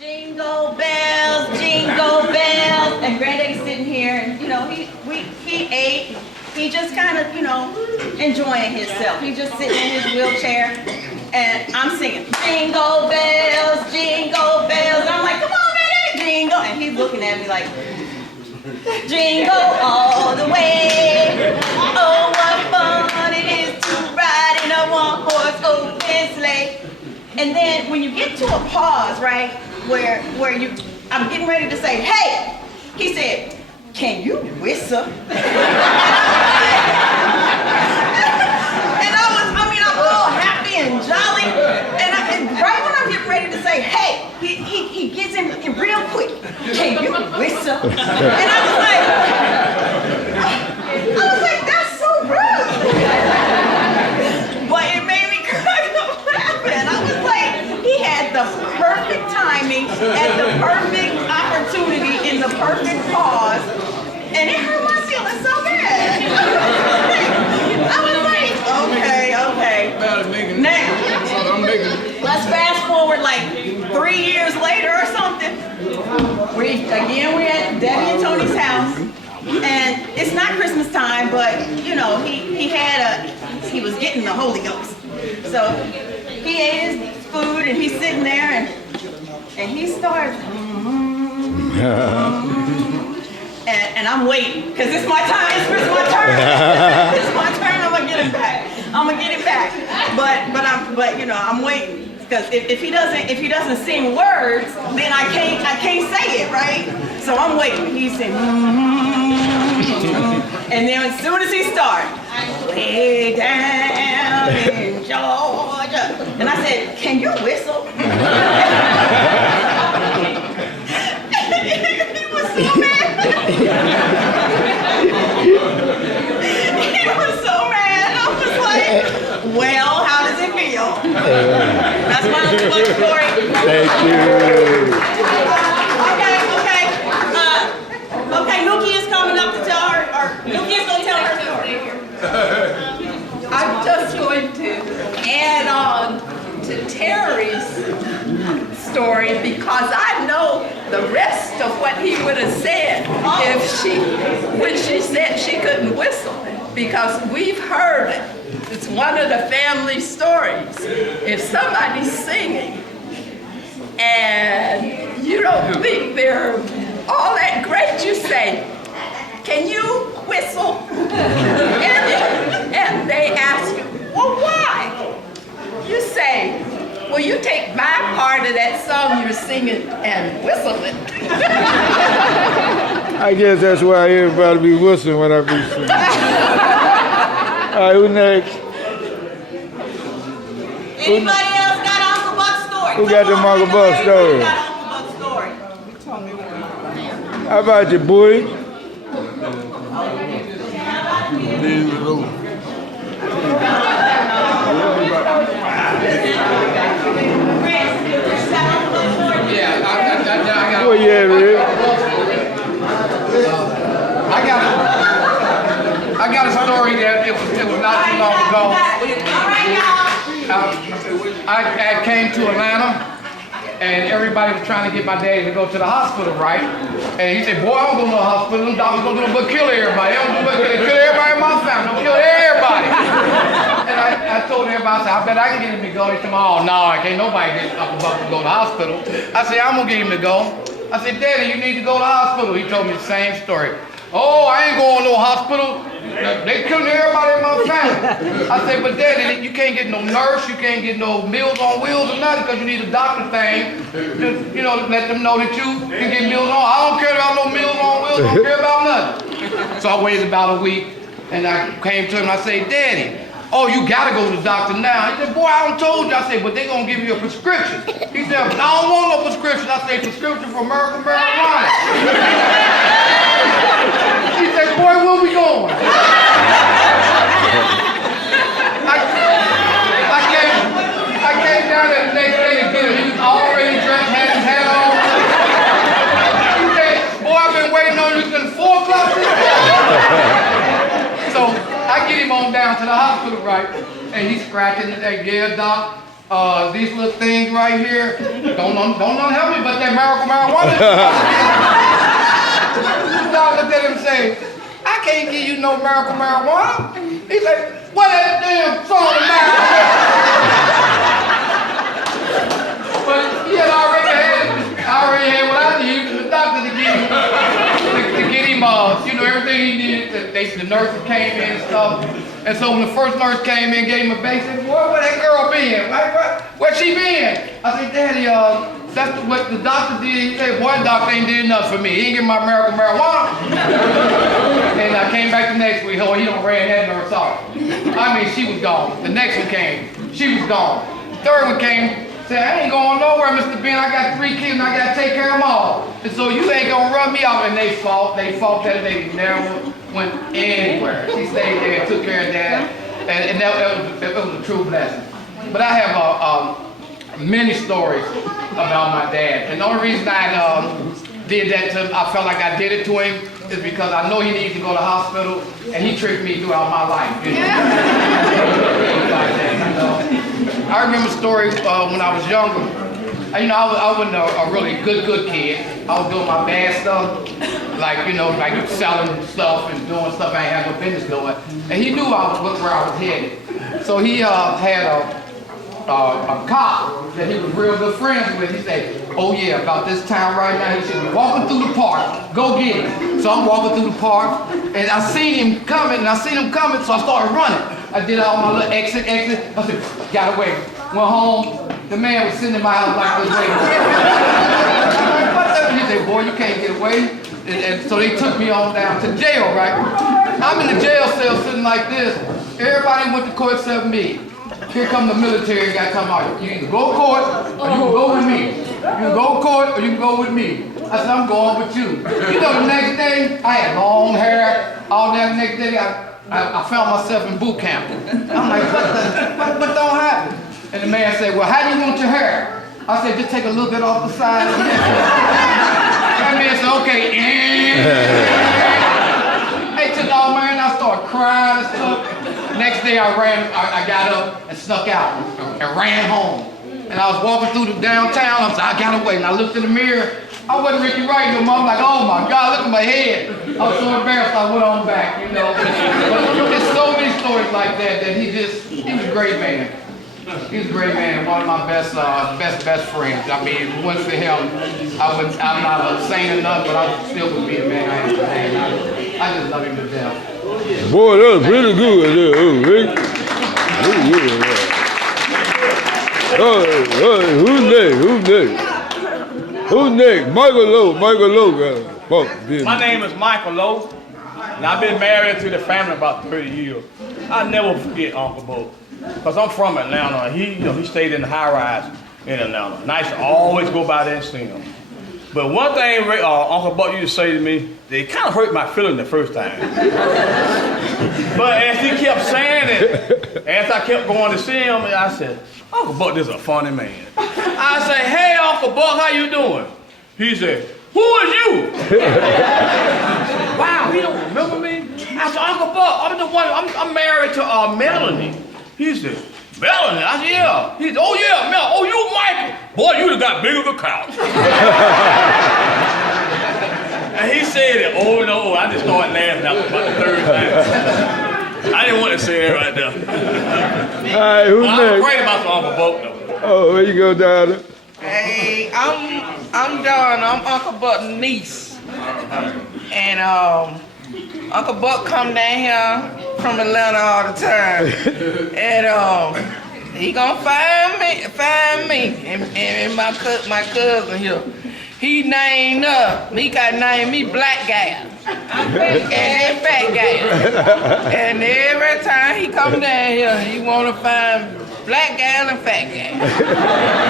Jingle bells, and Granddaddy's sitting here, and he ate. He just kind of, enjoying himself. He just sitting in his wheelchair, and I'm singing jingle bells, jingle bells. I'm like, come on, Granddaddy, jingle, and he's looking at me like, jingle all the way. Oh, what fun it is to ride in a one-horse open sleigh. And then when you get to a pause, right, where I'm getting ready to say, hey, he said, can you whistle? And I'm all happy and jolly. And right when I'm getting ready to say, hey, he gets in real quick. Can you whistle? And I was like, that's so rude. But it made me crack up laughing. I was like, he had the perfect timing and the perfect opportunity in the perfect pause. And it hurt my feelings so bad. I was like, okay. Now, let's fast forward like 3 years later or something. We're at Debbie and Tony's house. And it's not Christmas time, but he was getting the Holy Ghost. So he ate his food and he's sitting there and he starts and I'm waiting, because it's my time, it's my turn. It's my turn, I'm gonna get it back. But I'm waiting. Because if he doesn't sing words, then I can't say it, right? So I'm waiting. He's saying, and then as soon as he starts, way down in Georgia, and I said, can you whistle? He was so mad. He was so mad. I was like, well, how does it feel? That's my little story. Thank you. Okay, Nuki is coming up to tell Nuki is going to tell her story. I'm just going to add on to Terry's story because I know the rest of what he would have said when she said she couldn't whistle, because we've heard it. It's one of the family stories. If somebody's singing and you don't think they're all that great, you say, can you whistle? And they ask you, well, why? You say, well, you take my part of that song you're singing and whistle it. I guess that's why everybody be whistling when I be singing. All right, who next? Anybody else got an Uncle Buck story? Who got the Uncle Buck story? Who got Uncle Buck story? How about you, boy? Where you at, Rick? I got a story that it was not too long ago. I came to Atlanta, and everybody was trying to get my daddy to go to the hospital, right? And he said, boy, I don't go to the hospital. Them doctors don't do nothing but kill everybody. They don't do nothing but kill everybody in my family. Don't kill everybody. And I told everybody, I said, I bet I can get him to go. He said, oh, no, I can't nobody get Uncle Buck to go to the hospital. I said, I'm going to get him to go. I said, Daddy, you need to go to the hospital. He told me the same story. Oh, I ain't going to no hospital. They killing everybody in my family. I said, but Daddy, you can't get no nurse, you can't get no Meals on Wheels or nothing, because you need a doctor thing. Just, let them know that you can get Meals on. I don't care about no Meals on Wheels, I don't care about nothing. So I waited about a week, and I came to him and I said, Daddy, oh, you gotta go to the doctor now. He said, boy, I done told you. I said, but they gonna give you a prescription. He said, I don't want no prescription. I said, prescription for American marijuana. He said, boy, where we going? I came down there the next day to get him. He was already dressed, had his hat on. He said, boy, I've been waiting on you since 4 o'clock this morning. So I get him on down to the hospital, right? And he's scratching his head. Yeah, doc, These little things right here, don't help me, but that miracle marijuana. God looked at him and said, I can't give you no miracle marijuana. He said, what that damn song about? But he had already had what I needed from the doctor to get him, everything he needed. The nurses came in and stuff. And so when the first nurse came in, gave him a bag, said, boy, where that girl been? Where she been? I said, Daddy, that's what the doctor did. He said, boy, the doctor ain't did nothing for me. He ain't give my miracle marijuana. And I came back the next week. Oh, he don't ran that nurse off. I mean, she was gone. The next one came. She was gone. The third one came. Said, I ain't going nowhere, Mr. Ben. I got 3 kids and I got to take care of them all. And so you ain't going to run me off. And they fought that they never went anywhere. She stayed there and took care of that. And that was a true blessing. But I have many stories about my dad. And the only reason I did that to him, I felt like I did it to him, is because I know he needs to go to the hospital, and he tricked me throughout my life. You know? I remember a story when I was younger. I wasn't a really good kid. I was doing my bad stuff, like selling stuff and doing stuff I ain't had no business doing. And he knew where I was headed. So he had a cop that he was real good friends with. He said, oh yeah, about this time right now, he should be walking through the park. Go get him. So I'm walking through the park, and I seen him coming, so I started running. I did all my little exit. I said, got away. Went home. The man was sitting in my house like this waiting. He said, boy, you can't get away. And so they took me on down to jail, right? I'm in the jail cell sitting like this. Everybody went to court except me. Here come the military guy come out. You either go to court or you can go with me. You can go to court or you can go with me. I said, I'm going with you. You know, the next day, I had long hair. All that next day, I found myself in boot camp. I'm like, what don't happen? And the man said, well, how do you want your hair? I said, just take a little bit off the side. That man said, okay. They took all my hair and I started crying and stuff. Next day I got up and snuck out and ran home. And I was walking through the downtown. I said, I got away. And I looked in the mirror. I wasn't Ricky Wright no more. I'm like, oh my God, look at my head. I was so embarrassed I went on back, you know. But there's so many stories like that he was a great man. He was a great man, one of my best friends. I mean, if it wasn't for him, I'm not a saint or nothing, but I still would be a man I am today. I just love him to death. Boy, that was really good. Who's next? Michael Lowe. My name is Michael Lowe, and I've been married to the family about 30 years. I'll never forget Uncle Bo, because I'm from Atlanta. He stayed in the high rise in Atlanta. Nice to always go by there and see him. But one thing Uncle Buck used to say to me, they kind of hurt my feelings the first time. But as he kept saying it, as I kept going to see him, I said, Uncle Buck is a funny man. I said, hey, Uncle Buck, how you doing? He said, who is you? Wow, he don't remember me? I said, Uncle Buck, I'm the one, I'm married to Melanie. He said, Melanie? I said, yeah. He said, oh yeah, Mel. Oh, you Michael. Boy, you done got big of a couch. And he said it over and over. I just started laughing after about the third time. I didn't want to say that right there. All right, who's next? I'm afraid about the Uncle Buck though. Oh, where you go, Dada? Hey, I'm Dawn. I'm Uncle Buck's niece. And Uncle Buck come down here from Atlanta all the time. And he gonna find me and my cousin here. He got named me Black Guy. And then Fat Guy. And every time he come down here, he wanna find Black Guy and Fat Guy.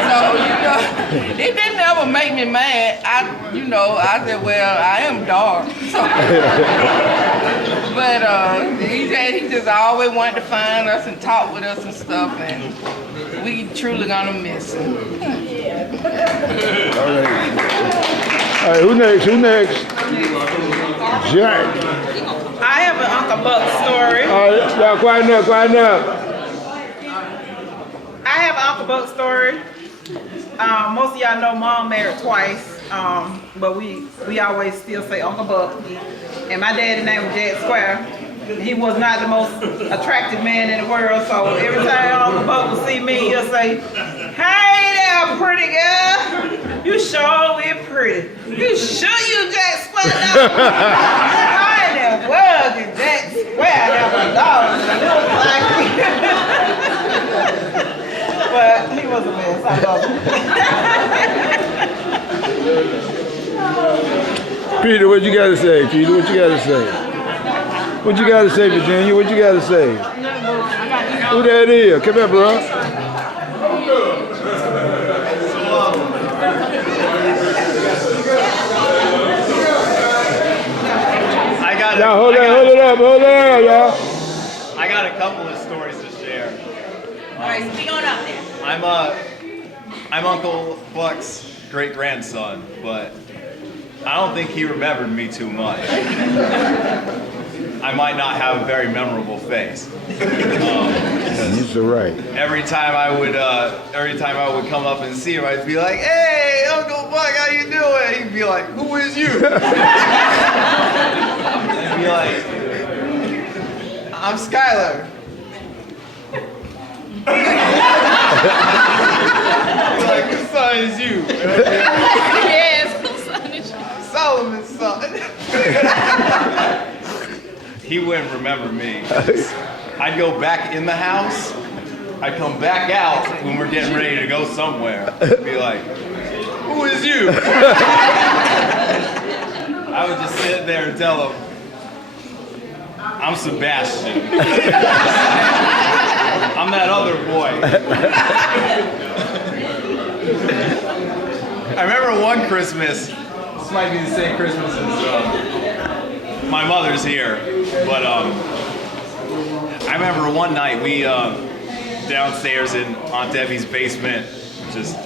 So, it didn't ever make me mad. I said, well, I am dark. So, but he just always wanted to find us and talk with us and stuff, and we truly gonna miss him. All right, who next? Jack. I have an Uncle Buck story. All right, now, quiet up. I have an Uncle Buck story. Most of y'all know Mom married twice, but we always still say Uncle Buck. And my daddy's name was Jack Square. He was not the most attractive man in the world, so every time Uncle Buck would see me, he'll say, "Hey there, pretty girl. You sure is pretty. You sure you Jack Square now?" I in the world is Jack Square have a dog that looks like me. But he was a mess. I love him. Peter, what you got to say? Peter, what you got to say? What you got to say, Virginia? What you got to say? Who that is? Come here, bro. Y'all hold it up, y'all. I got a couple of stories to share. All right, speak on up there. I'm Uncle Buck's great-grandson, but I don't think he remembered me too much. I might not have a very memorable face. He's right. Every time I would come up and see him, I'd be like, "Hey, Uncle Buck, how you doing?" He'd be like, "Who is you?" I'd be like, "I'm Skylar." He'd be like, "Whose son is you?" Yes, whose son is you? Solomon's son. He wouldn't remember me. I'd go back in the house. I'd come back out when we're getting ready to go somewhere. I'd be like, "Who is you?" I would just sit there and tell him, "I'm Sebastian. I'm that other boy." I remember one Christmas, this might be the same Christmas as my mother's here, but I remember one night we downstairs in Aunt Debbie's basement, just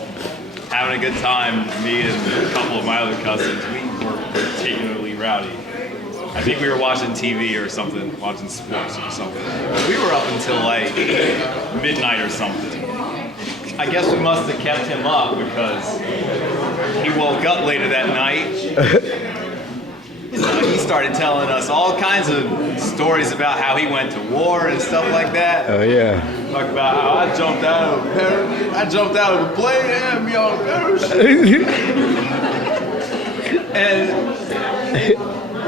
having a good time. Me and a couple of my other cousins, we were particularly rowdy. I think we were watching TV or something, watching sports or something. We were up until like midnight or something. I guess we must have kept him up because he woke up later that night. He started telling us all kinds of stories about how he went to war and stuff like that. Oh yeah. Talk about how I jumped out of a plane and had me on a parachute. And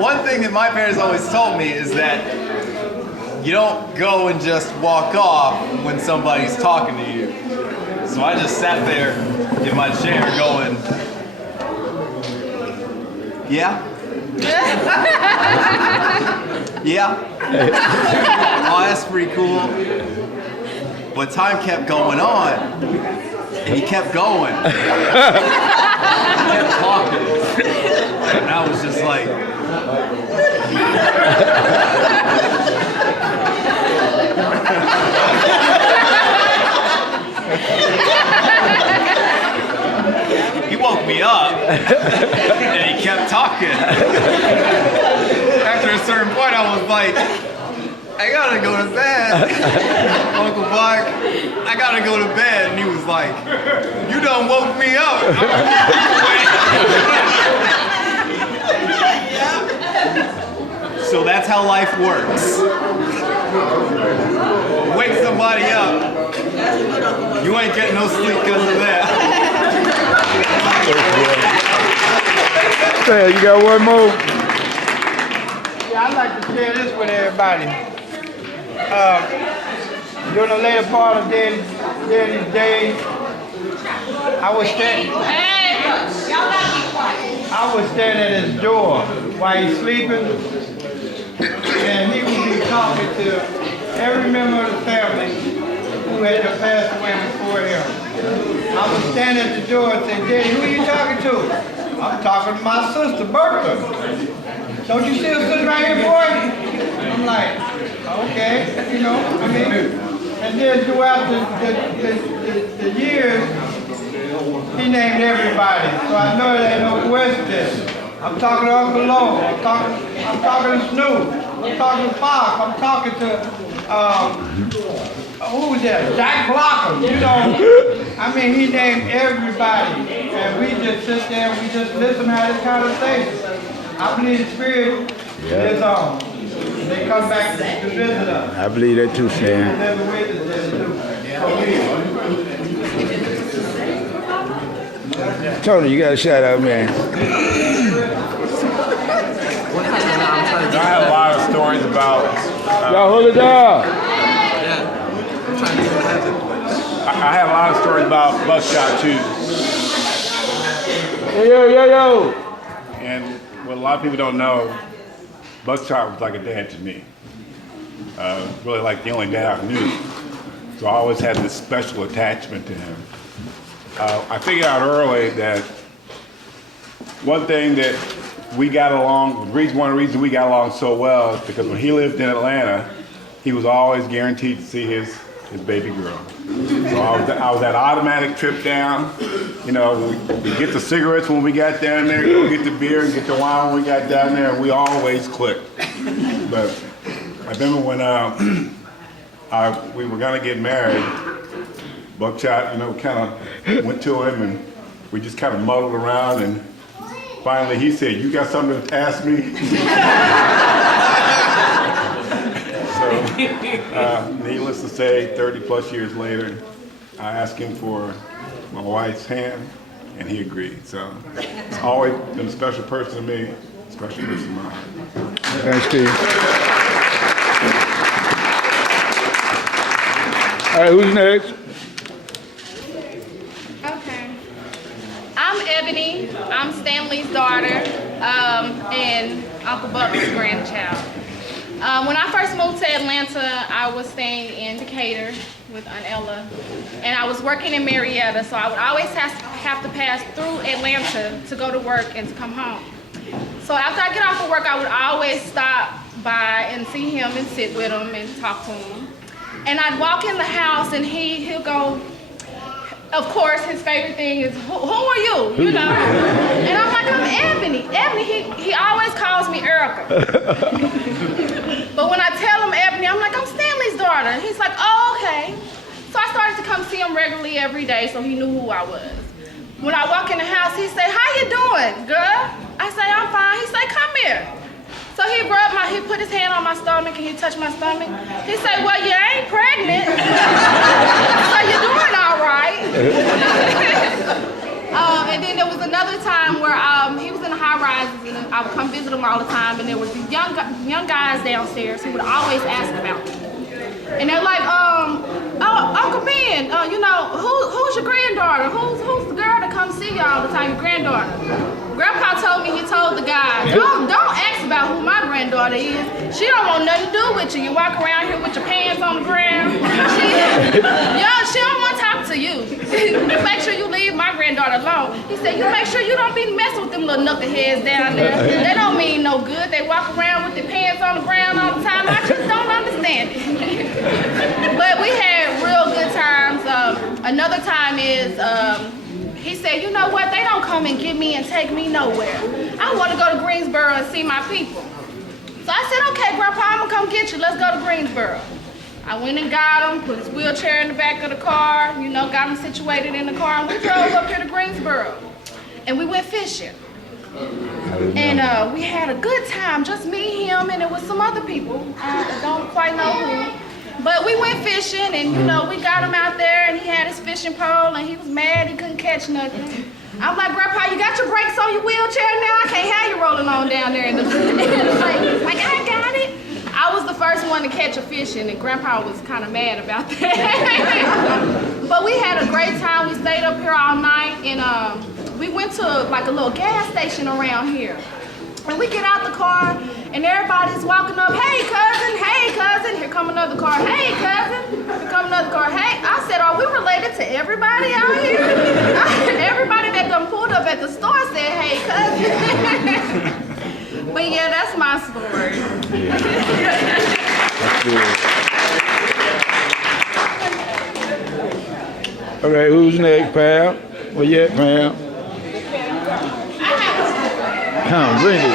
one thing that my parents always told me is that you don't go and just walk off when somebody's talking to you. So I just sat there in my chair going, "Yeah? Yeah? Oh, that's pretty cool." But time kept going on. And he kept going. He kept talking. And I was just like, he woke me up and he kept talking. After a certain point, I was like, "I gotta go to bed, Uncle Buck. I gotta go to bed." And he was like, "You done woke me up." So that's how life works. Wake somebody up. You ain't getting no sleep because of that. Hey, you got one more? Yeah, I'd like to share this with everybody. During the later part of Daddy's days, I was standing at his door while he's sleeping, and he would be talking to every member of the family who had just passed away before him. I was standing at the door and said, "Daddy, who are you talking to?" "I'm talking to my sister, Bertha." "Don't you see her sitting right here, boy?" I'm like, okay, you know, I mean, and then throughout the years, he named everybody, so I know there ain't no question. I'm talking to Uncle Lowe, I'm talking to Snoop, I'm talking to Fox, I'm talking to who was that? Jack Blocker, you know. I mean, he named everybody. And we just sit there and we just listen how this conversation. I believe the spirit is on. They come back to visit us. I believe that too, Stan. Never witnessed that too. Tony, you got a shout out, man. I have a lot of stories about. Y'all hold it down. I have a lot of stories about buckshot too. Yo. And what a lot of people don't know, Buckshot was like a dad to me. Really like the only dad I knew. So I always had this special attachment to him. I figured out early that one thing that we got along, one of the reasons we got along so well is because when he lived in Atlanta, he was always guaranteed to see his baby girl. So I was that automatic trip down. You know, we get the cigarettes when we got down there, go get the beer and get the wine when we got down there, and we always clicked. But I remember when we were gonna get married, Buckshot, you know, kind of went to him and we just kind of muddled around, and finally he said, "You got something to ask me?" So, needless to say, 30 plus years later, I asked him for my wife's hand, and he agreed. So, it's always been a special person to me, special person to my heart. Thanks, Steve. All right, who's next? Okay. I'm Ebony. I'm Stanley's daughter and Uncle Buck's grandchild. When I first moved to Atlanta, I was staying in Decatur with Aunt Ella, and I was working in Marietta, so I would always have to pass through Atlanta to go to work and to come home. So after I get off of work, I would always stop by and see him and sit with him and talk to him. And I'd walk in the house and he'll go, of course, his favorite thing is, who are you? You know? And I'm like, I'm Ebony. Ebony, he always calls me Erica. But when I tell him Ebony, I'm like, I'm Stanley's daughter. And he's like, oh, okay. So I started to come see him regularly every day so he knew who I was. When I walk in the house, he say, how you doing, girl? I say, I'm fine. He say, come here. So he put his hand on my stomach and he touched my stomach. He said, well, you ain't pregnant. So you're doing all right. And then there was another time where he was in the high rises and I would come visit him all the time, and there was these young guys downstairs who would always ask about me. And they're like, oh, Uncle Ben, you know, who's your granddaughter? Who's the girl that comes see you all the time, your granddaughter? Grandpa told me, he told the guy, don't ask about who my granddaughter is. She don't want nothing to do with you. You walk around here with your pants on the ground. She don't want to talk to you. Make sure you leave my granddaughter alone. He said, you make sure you don't be messing with them little knuckleheads down there. They don't mean no good. They walk around with their pants on the ground all the time. I just don't understand it. But we had real good times. Another time is, he said, you know what, they don't come and get me and take me nowhere. I want to go to Greensboro and see my people. So I said, okay, Grandpa, I'm going to come get you. Let's go to Greensboro. I went and got him, put his wheelchair in the back of the car, you know, got him situated in the car, and we drove up here to Greensboro. And we went fishing. And we had a good time, just me, him, and it was some other people. I don't quite know who. But we went fishing, and you know, we got him out there, and he had his fishing pole, and he was mad he couldn't catch nothing. I'm like, Grandpa, you got your brakes on your wheelchair now? I can't have you rolling on down there in the lake. He's like, I got it. I was the first one to catch a fish, and Grandpa was kind of mad about that. But we had a great time. We stayed up here all night, and we went to like a little gas station around here. And we get out the car, and everybody's walking up, hey, cousin, here come another car, hey, cousin, here come another car, hey. I said, are we related to everybody out here? Everybody that done pulled up at the store said, hey, cousin. But yeah, that's my story. Okay, who's next, pal? Where you at, pal? Come, bring it.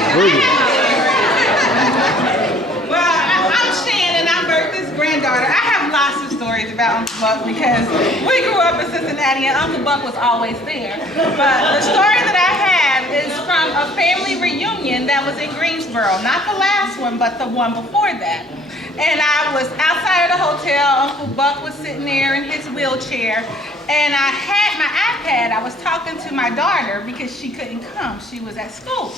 Well, I'm Shannon. I'm Bertha's granddaughter. I have lots of stories about Uncle Buck because we grew up in Cincinnati and Uncle Buck was always there. But the story that I have is from a family reunion that was in Greensboro. Not the last one, but the one before that. And I was outside of the hotel. Uncle Buck was sitting there in his wheelchair. And I had my iPad. I was talking to my daughter because she couldn't come. She was at school.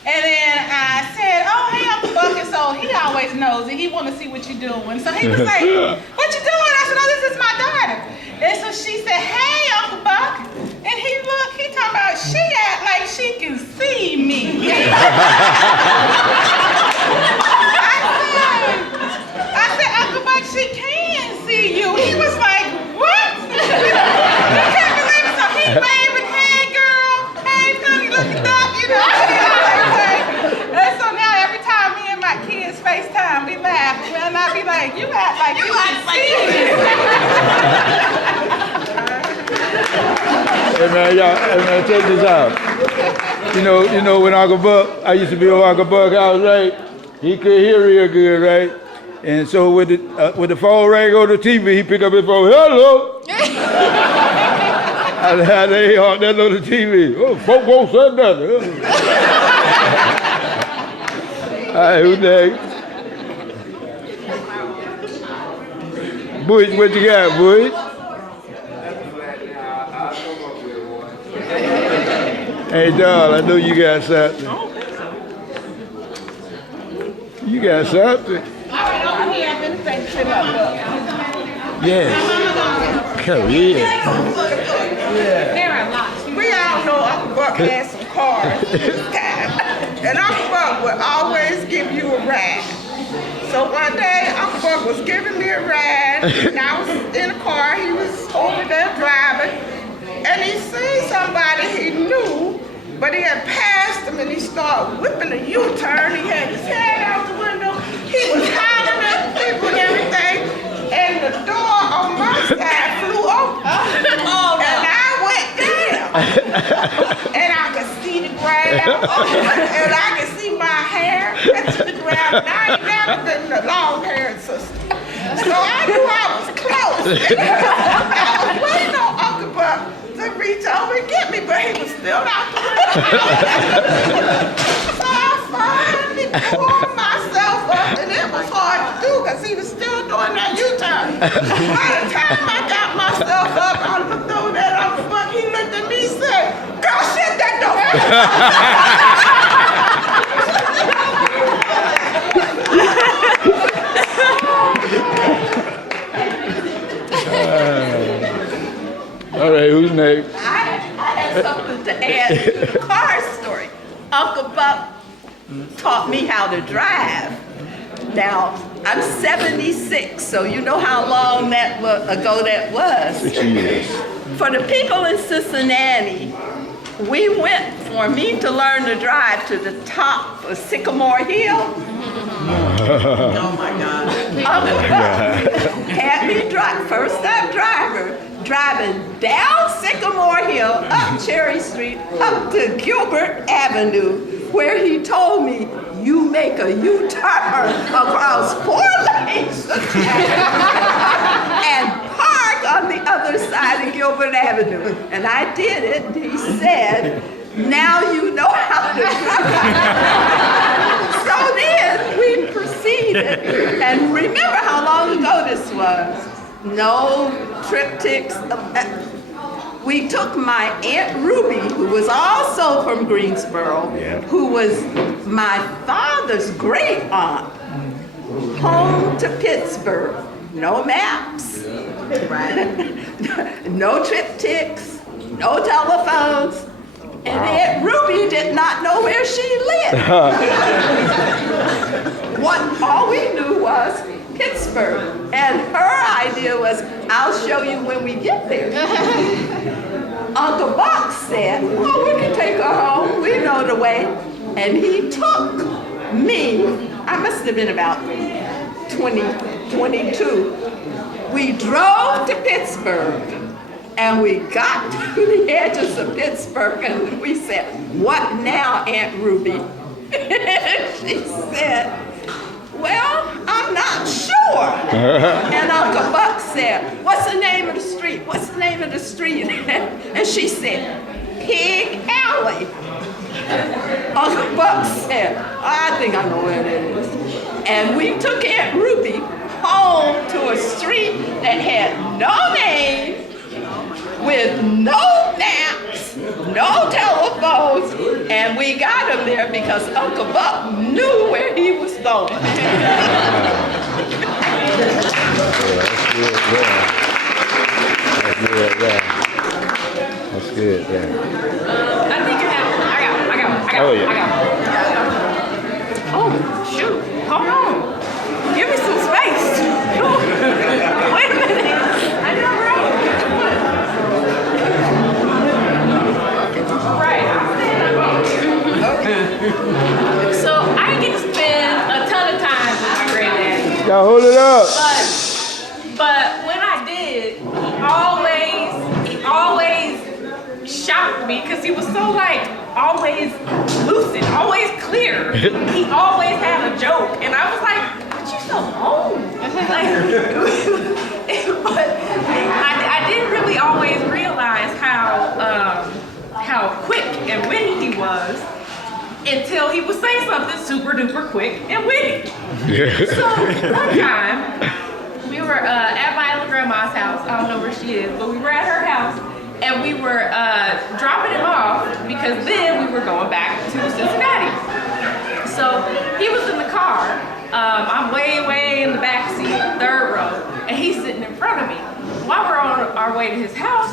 And then I said, oh, hey, Uncle Buck. And so he always knows that he want to see what you're doing. So he was like, what you doing? I said, oh, this is my daughter. And so she said, hey, Uncle Buck. And he talking about, she act like she can see me. I said, Uncle Buck, she can see you. He was like, what? I can't believe it. So he waving, hey, girl. Hey, honey, look up, you know. And so now every time me and my kids FaceTime, we laugh. And I be like, you act like you can see Hey man, check this out. You know when Uncle Buck, I used to be on Uncle Buck's house, right? He could hear real good, right? And so with the phone rang on the TV, he pick up his phone, hello. I they on that on the TV. Oh, folk won't say nothing. All right, who's next? Bush, what you got, Bush? Hey, doll, I know you got something. You got something. Yes. Come here. There are lots. We all know Uncle Buck had some cars. And Uncle Buck would always give you a ride. So one day, Uncle Buck was giving me a ride, and I was in a car. He was over there driving, and he seen somebody he knew, but he had passed him, and he started whipping a U-turn. He had his head out the window. He was hollering at people and everything, and the door on my side flew open, and I went down, and I could see the ground, and I could see my hair touching the ground, and I ain't never been the long-haired sister. So I knew I was close. I was waiting on Uncle Buck to reach over and get me, but he was still out the window. So I finally pulled myself up, and it was hard to do because he was still doing that U-turn. By the time I got myself up, I looked over at Uncle Buck. He looked at me and said, "Girl, shut that door." All right, who's next? I have something to add to the car story. Uncle Buck taught me how to drive. Now, I'm 76, so you know how long ago that was. 6 years. For the people in Cincinnati, we went for me to learn to drive to the top of Sycamore Hill. Oh my God. Uncle Buck had me drive, first-time driver, driving down Sycamore Hill, up Cherry Street, up to Gilbert Avenue, where he told me, you make a U-turn across 4 lanes and park on the other side of Gilbert Avenue. And I did it. He said, now you know how to drive. So then we proceeded. And remember how long ago this was. No triptychs. We took my Aunt Ruby, who was also from Greensboro, who was my father's great aunt, home to Pittsburgh. No maps, no triptychs, no telephones, and Aunt Ruby did not know where she lived. All we knew was Pittsburgh, and her idea was, I'll show you when we get there. Uncle Buck said, oh, we can take her home, we know the way. And he took me, I must have been about 22. We drove to Pittsburgh, and we got to the edges of Pittsburgh, and we said, what now, Aunt Ruby? She said, well, I'm I'm not sure. And Uncle Buck said, what's the name of the street? What's the name of the street? And she said, Pig Alley. Uncle Buck said, I think I know where that is. And we took Aunt Ruby home to a street that had no name, with no maps, no telephones, and we got him there because Uncle Buck knew where he was going. That's good, yeah. I think I got Oh, yeah. Oh, shoot. Hold on. Give me some space. Wait a minute. I know, right? Right. So I didn't get to spend a ton of time with my granddaddy. Y'all hold it up. But when I did, he always shocked me because he was so always lucid, always clear. He always had a joke, and I was like, but you so old. But I didn't really always realize how quick and witty he was until he would say something super duper quick and witty. So one time, we were at my other grandma's house. I don't know where she is, but we were at her house, and we were dropping him off because then we were going back to Cincinnati. So he was in the car. I'm way in the back seat, third row, and he's sitting in front of me. While we're on our way to his house,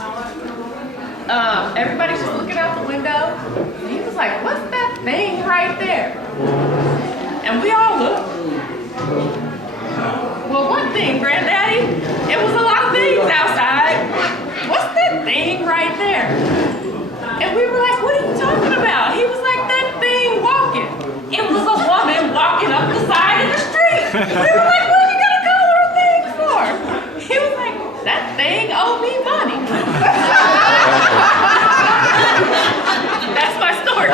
everybody's just looking out the window. And he was like, "What's that thing right there?" And we all looked. Well, one thing, Granddaddy, it was a lot of things outside. What's that thing right there? And we were like, what are you talking about? He was like, that thing walking. It was a woman walking up the side of the street. We were like, what are you gonna call her a thing for? He was like, that thing owed me money. That's my story.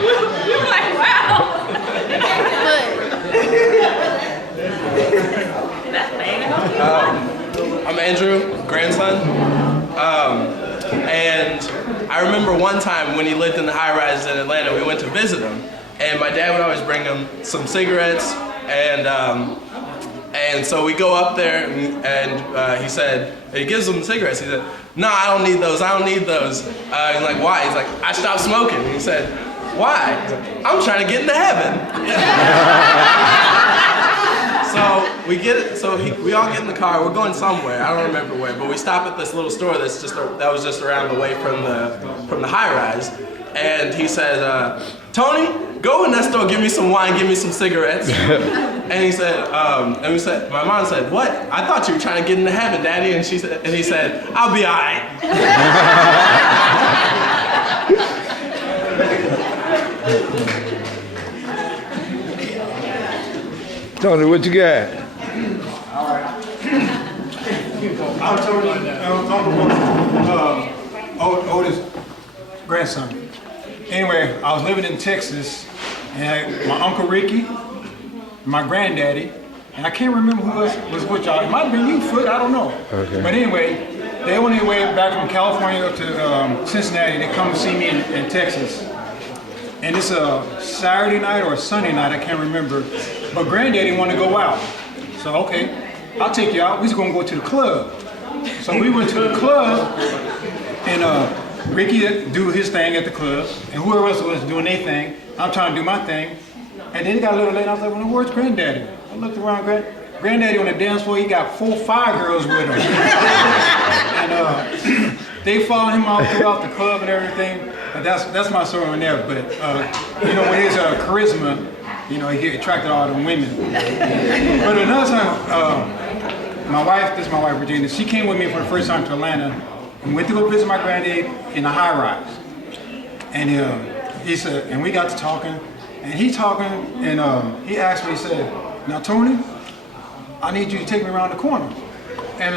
We were like, wow. I'm Andrew, grandson. And I remember one time when he lived in the high-rise in Atlanta, we went to visit him, and my dad would always bring him some cigarettes, and so we go up there, and he said, he gives him cigarettes. He said, "No, I don't need those. I don't need those." He's like, "Why?" He's like, "I stopped smoking." He said, "Why?" He's like, "I'm trying to get into heaven." So we all get in the car. We're going somewhere. I don't remember where, but we stop at this little store that was just around the way from the high rise. And he said, "Tony, go in that store, give me some wine, give me some cigarettes." And he said, my mom said, "What? I thought you were trying to get into heaven, Daddy." And he said, "I'll be all right." Tony, what you got? All right. I'm Tony, oldest grandson. Anyway, I was living in Texas, and my Uncle Ricky, my granddaddy, and I can't remember who was with y'all. It might have been you, Foot, I don't know. Okay. But anyway, they on their way back from California up to Cincinnati. They come to see me in Texas. And it's a Saturday night or a Sunday night, I can't remember. But Granddaddy wanted to go out. So, okay, I'll take you out. We're just gonna go to the club. So we went to the club, and Ricky do his thing at the club, and whoever else was doing their thing, I'm trying to do my thing. And then it got a little late, I was like, well, where's Granddaddy? I looked around, Granddaddy on the dance floor, he got 4 or 5 girls with him. And they followed him all throughout the club and everything. But that's my story on there. But with his charisma, he attracted all the women. But another time, my wife Virginia, she came with me for the first time to Atlanta and went to go visit my granddad in the high rise. And he said, and we got to talking, and he he asked me, he said, "Now Tony, I need you to take me around the corner." And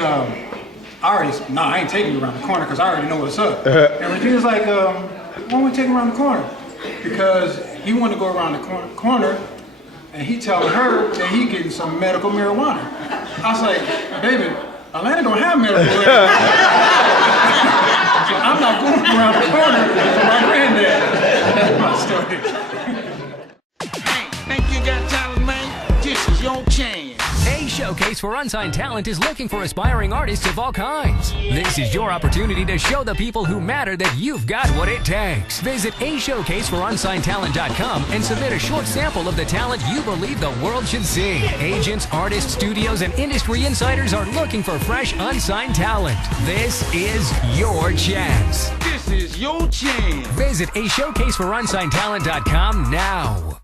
I ain't taking you around the corner because I already know what's up. And Regina's like, why don't we take him around the corner? Because he wanted to go around the corner and he telling her that he getting some medical marijuana. I was like, baby, Atlanta don't have medical marijuana. So I'm not going around the corner for my granddad. That's my story. Think you got talent, man? This is your chance. A Showcase for Unsigned Talent is looking for aspiring artists of all kinds. This is your opportunity to show the people who matter that you've got what it takes. Visit ashowcaseforunsignedtalent.com and submit a short sample of the talent you believe the world should see. Agents, artists, studios, and industry insiders are looking for fresh, unsigned talent. This is your chance. This is your chance. Visit ashowcaseforunsignedtalent.com now.